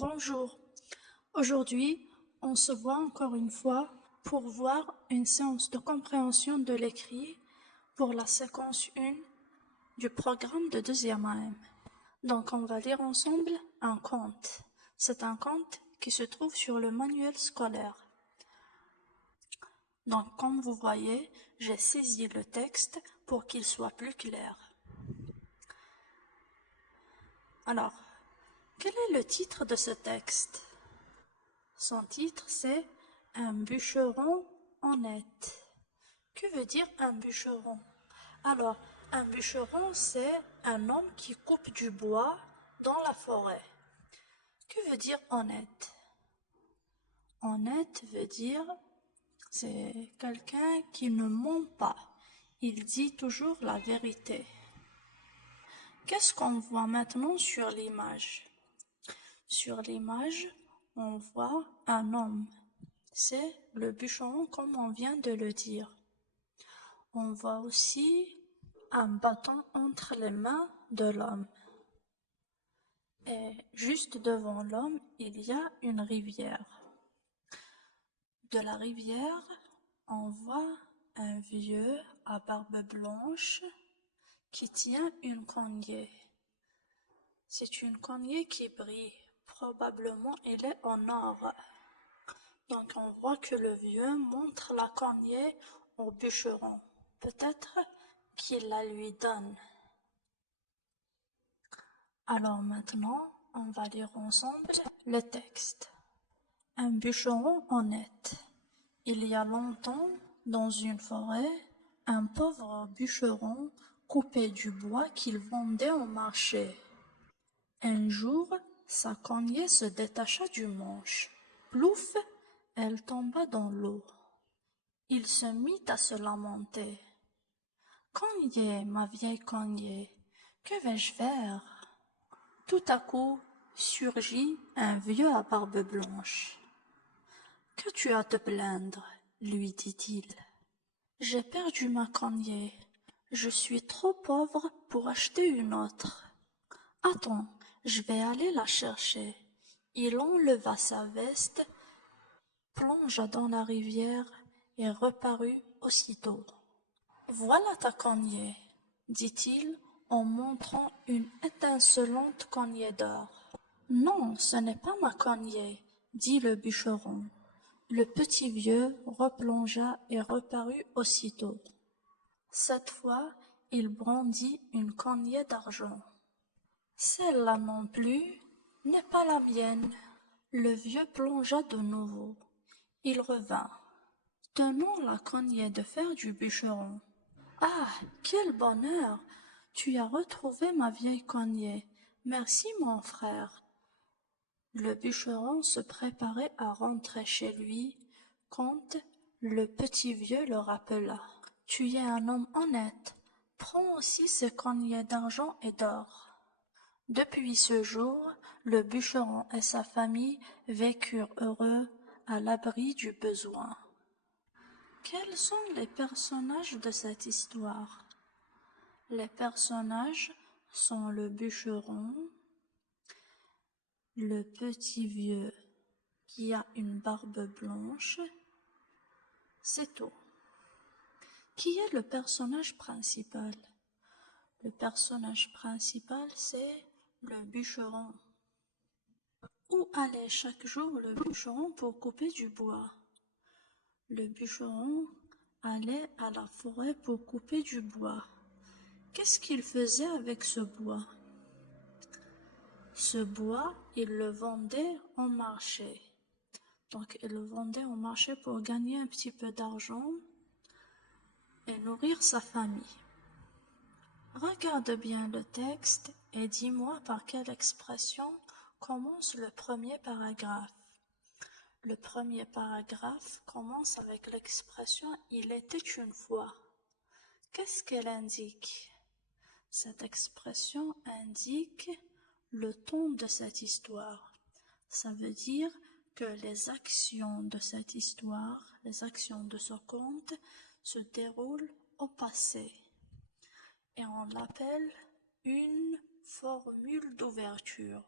Bonjour. Aujourd'hui, on se voit encore une fois pour voir une séance de compréhension de l'écrit pour la séquence 1 du programme de deuxième AM. Donc, on va lire ensemble un conte. C'est un conte qui se trouve sur le manuel scolaire. Donc, comme vous voyez, j'ai saisi le texte pour qu'il soit plus clair. Alors, quel est le titre de ce texte? Son titre, c'est « Un bûcheron honnête ». Que veut dire un bûcheron? Alors, un bûcheron, c'est un homme qui coupe du bois dans la forêt. Que veut dire honnête? Honnête veut dire c'est quelqu'un qui ne ment pas. Il dit toujours la vérité. Qu'est-ce qu'on voit maintenant sur l'image? Sur l'image, on voit un homme. C'est le bûcheron comme on vient de le dire. On voit aussi un bâton entre les mains de l'homme. Et juste devant l'homme, il y a une rivière. De la rivière, on voit un vieux à barbe blanche qui tient une cognée. C'est une cognée qui brille. Probablement, elle est en or. Donc, on voit que le vieux montre la cognée au bûcheron. Peut-être qu'il la lui donne. Alors maintenant, on va lire ensemble le texte. Un bûcheron honnête. Il y a longtemps, dans une forêt, un pauvre bûcheron coupait du bois qu'il vendait au marché. Un jour, sa cognée se détacha du manche. Plouf, elle tomba dans l'eau. Il se mit à se lamenter. « Cognée, ma vieille cognée, que vais-je faire ?» Tout à coup, surgit un vieux à barbe blanche. « Qu'as-tu à te plaindre ?» lui dit-il. « J'ai perdu ma cognée. Je suis trop pauvre pour acheter une autre. Attends, je vais aller la chercher. » Il enleva sa veste, plongea dans la rivière et reparut aussitôt. « Voilà ta cognée, » dit-il en montrant une étincelante cognée d'or. « Non, ce n'est pas ma cognée, » dit le bûcheron. Le petit vieux replongea et reparut aussitôt. Cette fois, il brandit une cognée d'argent. « Celle-là non plus n'est pas la mienne. » Le vieux plongea de nouveau. Il revint. « Tenons la cognée de fer du bûcheron. »« Ah, quel bonheur! Tu as retrouvé ma vieille cognée. Merci, mon frère. » Le bûcheron se préparait à rentrer chez lui quand le petit vieux le rappela. « Tu es un homme honnête. Prends aussi ces cognées d'argent et d'or. » Depuis ce jour, le bûcheron et sa famille vécurent heureux à l'abri du besoin. Quels sont les personnages de cette histoire? Les personnages sont le bûcheron, le petit vieux qui a une barbe blanche, c'est tout. Qui est le personnage principal? Le personnage principal, c'est le bûcheron. Où allait chaque jour le bûcheron pour couper du bois? Le bûcheron allait à la forêt pour couper du bois. Qu'est-ce qu'il faisait avec ce bois? Ce bois, il le vendait au marché. Donc, il le vendait au marché pour gagner un petit peu d'argent et nourrir sa famille. Regarde bien le texte et dis-moi par quelle expression commence le premier paragraphe. Le premier paragraphe commence avec l'expression « il était une fois ». Qu'est-ce qu'elle indique? Cette expression indique le ton de cette histoire. Ça veut dire que les actions de cette histoire, les actions de ce conte, se déroulent au passé. Et on l'appelle une formule d'ouverture.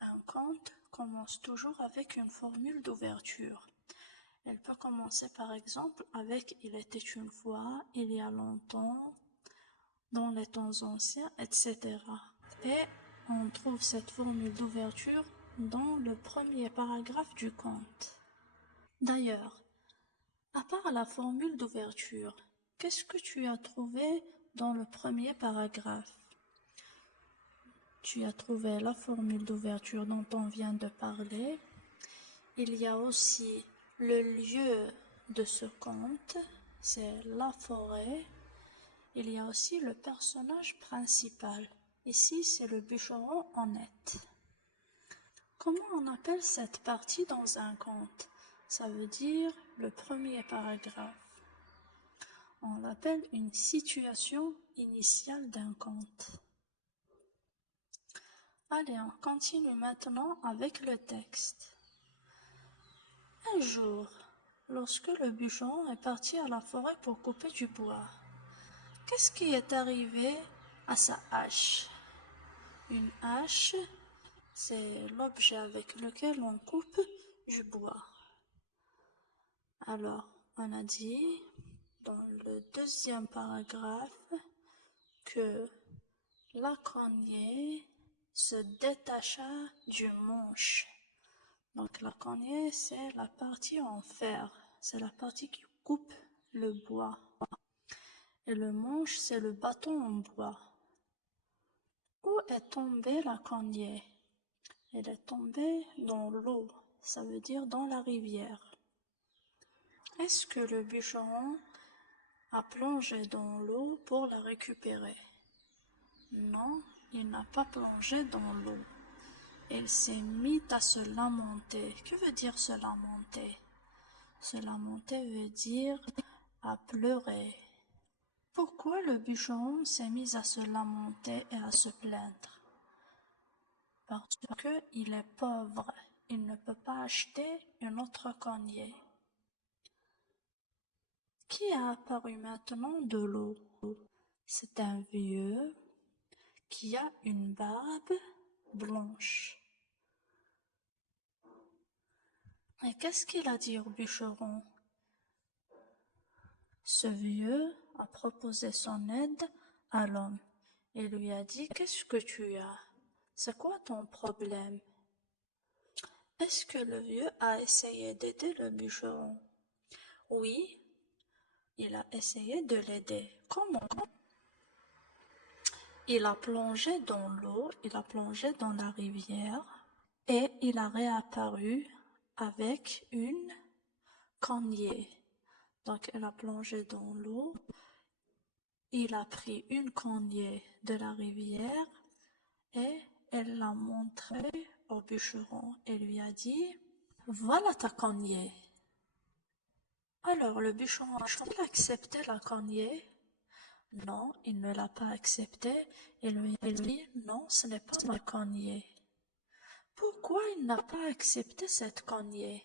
Un conte commence toujours avec une formule d'ouverture. Elle peut commencer par exemple avec « il était une fois »,« il y a longtemps »,« dans les temps anciens », etc. Et on trouve cette formule d'ouverture dans le premier paragraphe du conte. D'ailleurs, à part la formule d'ouverture, qu'est-ce que tu as trouvé dans le premier paragraphe? Tu as trouvé la formule d'ouverture dont on vient de parler. Il y a aussi le lieu de ce conte, c'est la forêt. Il y a aussi le personnage principal. Ici, c'est le bûcheron honnête. Comment on appelle cette partie dans un conte? Ça veut dire le premier paragraphe. On l'appelle une situation initiale d'un conte. Allez, on continue maintenant avec le texte. Un jour, lorsque le bûcheron est parti à la forêt pour couper du bois, qu'est-ce qui est arrivé à sa hache? Une hache, c'est l'objet avec lequel on coupe du bois. Alors, on a dit dans le deuxième paragraphe que la cognée se détacha du manche. Donc la cognée, c'est la partie en fer, c'est la partie qui coupe le bois. Et le manche, c'est le bâton en bois. Où est tombée la cognée? Elle est tombée dans l'eau, ça veut dire dans la rivière. Est-ce que le bûcheron a plongé dans l'eau pour la récupérer? Non, il n'a pas plongé dans l'eau. Il s'est mis à se lamenter. Que veut dire se lamenter? Se lamenter veut dire à pleurer. Pourquoi le bûcheron s'est mis à se lamenter et à se plaindre? Parce qu'il est pauvre. Il ne peut pas acheter une autre cognée. Qui a apparu maintenant de l'eau? C'est un vieux qui a une barbe blanche. Et qu'est-ce qu'il a dit au bûcheron? Ce vieux a proposé son aide à l'homme et lui a dit: qu'est-ce que tu as? C'est quoi ton problème? Est-ce que le vieux a essayé d'aider le bûcheron? Oui, il a essayé de l'aider. Comment? Il a plongé dans l'eau, il a plongé dans la rivière et il a réapparu avec une cognée. Donc il a plongé dans l'eau, il a pris une cognée de la rivière et elle l'a montrée au bûcheron et lui a dit: voilà ta cognée. Alors le bûcheron a-t-il accepté la cognée? Non, il ne l'a pas accepté et lui a dit: non, ce n'est pas ma cognée. Pourquoi il n'a pas accepté cette cognée?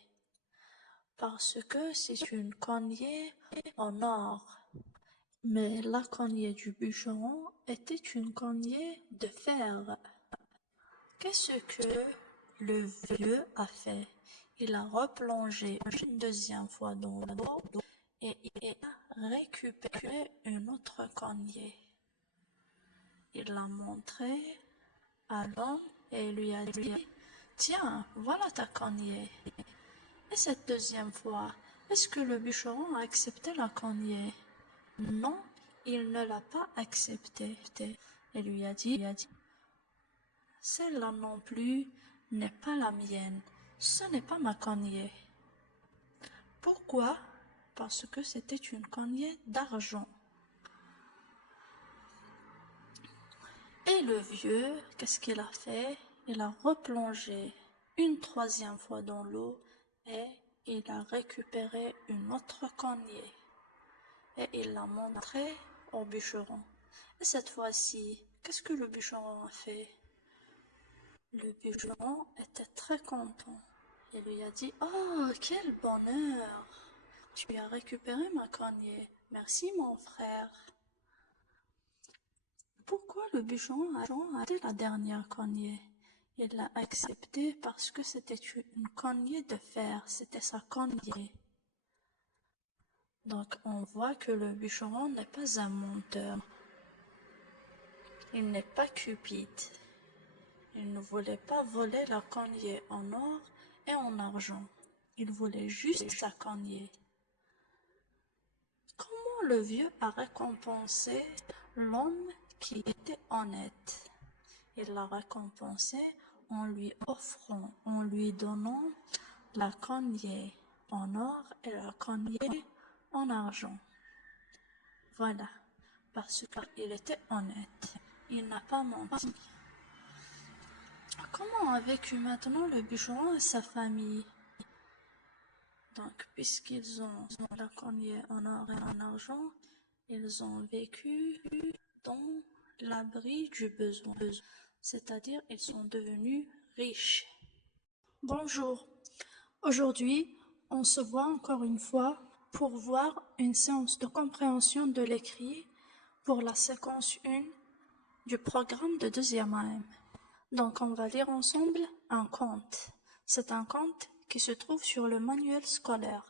Parce que c'est une cognée en or. Mais la cognée du bûcheron était une cognée de fer. Qu'est-ce que le vieux a fait? Il a replongé une deuxième fois dans l'eau et il a récupéré une autre cognée. Il l'a montrée à l'homme et lui a dit: tiens, voilà ta cognée. Et cette deuxième fois, est-ce que le bûcheron a accepté la cognée? Non, il ne l'a pas accepté. Et lui a dit: celle-là non plus n'est pas la mienne, ce n'est pas ma cognée. Pourquoi? Parce que c'était une cognée d'argent. Et le vieux, qu'est-ce qu'il a fait? Il a replongé une troisième fois dans l'eau et il a récupéré une autre cognée. Et il l'a montrée au bûcheron. Et cette fois-ci, qu'est-ce que le bûcheron a fait? Le bûcheron était très content. Il lui a dit: oh, quel bonheur! Tu as récupéré ma cognée. Merci, mon frère. Pourquoi le bûcheron a acheté la dernière cognée? Il l'a accepté parce que c'était une cognée de fer, c'était sa cognée. Donc on voit que le bûcheron n'est pas un menteur. Il n'est pas cupide. Il ne voulait pas voler la cognée en or et en argent. Il voulait juste sa cognée. Comment le vieux a récompensé l'homme qui était honnête? Il l'a récompensé en lui offrant, en lui donnant la cognée en or et la cognée en argent. Voilà, parce qu'il était honnête. Il n'a pas menti. Comment a vécu maintenant le bûcheron et sa famille? Donc, puisqu'ils ont la cognée en or et en argent, ils ont vécu dans l'abri du besoin, c'est-à-dire ils sont devenus riches. Bonjour, aujourd'hui, on se voit encore une fois pour voir une séance de compréhension de l'écrit pour la séquence 1 du programme de 2e AM. Donc, on va lire ensemble un conte. C'est un conte qui se trouve sur le manuel scolaire.